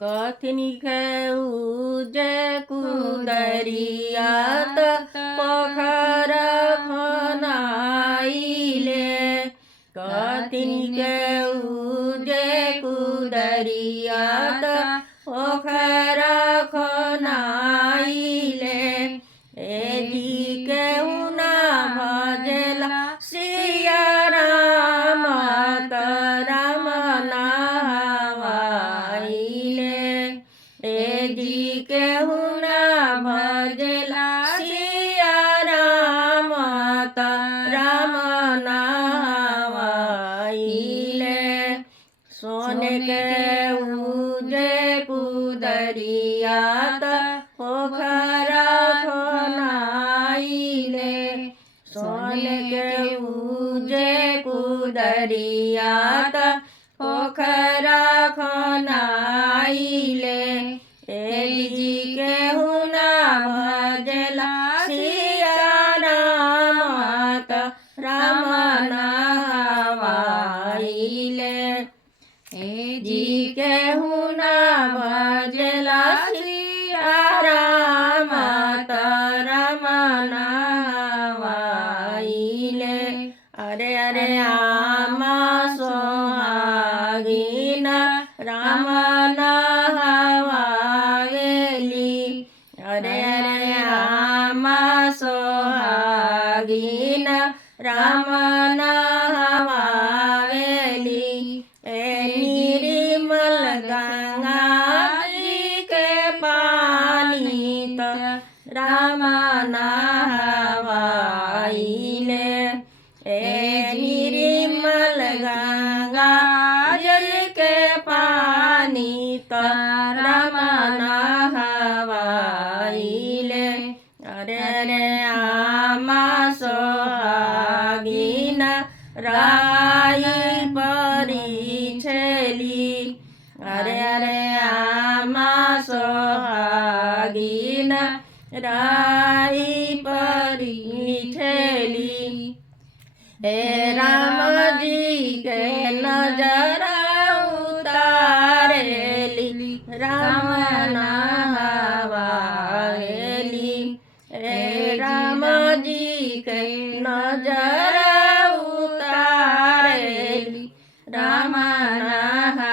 कथनी खेउजे कुदरियात पोखर खनाइले। कथनी खेउजे कुदरियात पोखर खनाइले। एजी केहू ना भजेला सिया राम त राम नहवाइले। एजी केहू ना भजेला सिया राम त राम नहवाइले। सोने के उजे कुदरियात पोखर खनाइले। सोने के उजे कुदरियात पोखर खनाइले। एजी केहू ना भजेला सिया राम त राम नहवाइले। एजी केहू ना भजेला सिया राम त राम नहवाइले। अरे अरे आमा सोहागिन राम नहवावेली। अरे अरे आमा सोहागिन राम नहवावेली। निर्मल गंगा जी के पानी त राम नहवाइले। निर्मल गंगा जी के पानी त राम नहवाइले। अरे अरे आमा सोहागिन राई परिछेली। अरे अरे आमा सोहागिन राई परिछेली। हे राम जी के नजर उतारेली राम नहवावेली। हे राम जी के नजर उतारेली राम नहवावेली।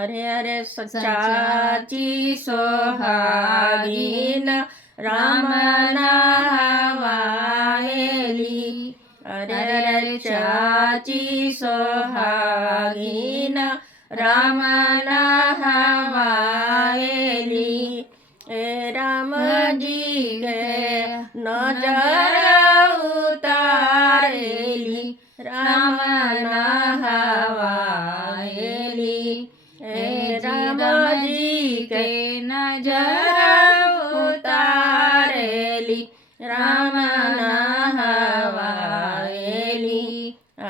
अरे अरे चाची सोहागिन राम नहवावेली। अरे अरे चाची सोहागिन राम नहवावेली। ए राम जी के नजर उतारेली राम नहवावेली। ए राम जी के नजर उतारेली राम नहवावेली।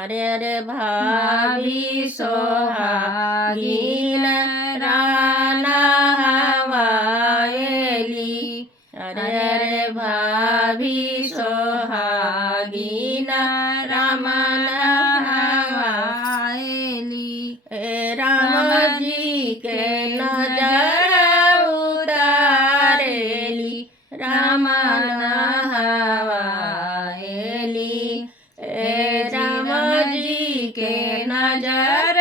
अरे अरे भाभी सोहागिन राम नहवावेली। अरे अरे भाभी सोहागिन राम नहवावेली। राम जी के नजर उतारेली राम नहवावेली। राम जी के नजर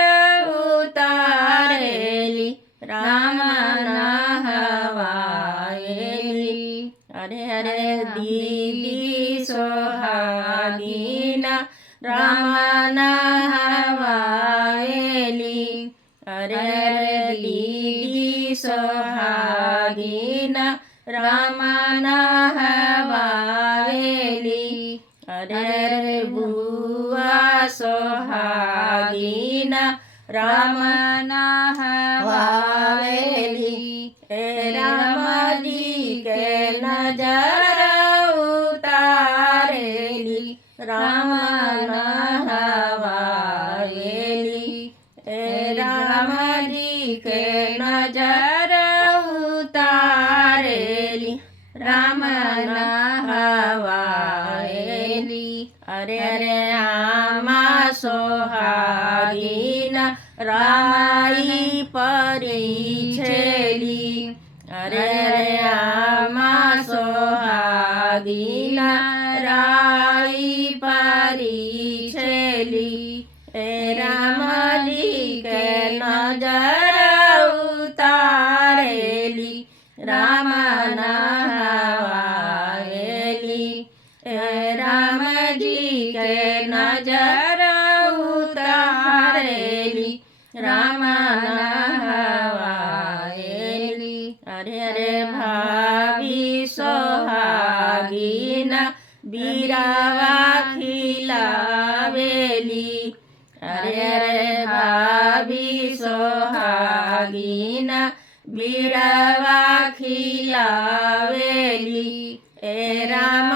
उतारेली राम नहवावेली। अरे अरे दीदी सोहागिन राम नहवावेली। अरे अरे दीदी सोहागिन राम नहवावेली। अरे अरे बुआ सोहागिन राम नहवावेली। राम जी के नजर उतारेली राम नहवावेली। राम जी के नजर उतारेली राम नहवावेली। अरे अरे आमा सोहागिन राम રાઈ પરીછેલી અરે આમાં સોહાગીના રાઈ પરીછેલી એ રામજી કે નજર ઉતારેલી રામના હવાયેલી એ રામજી કે નજર ઉતારેલી રામના હવાયેલી અરે ભાભી સોહાગીના બીરાવા ખીલાવેલી અરે ભાભી સોહાગીના બીરાવા ખીલાવેલી એ રામ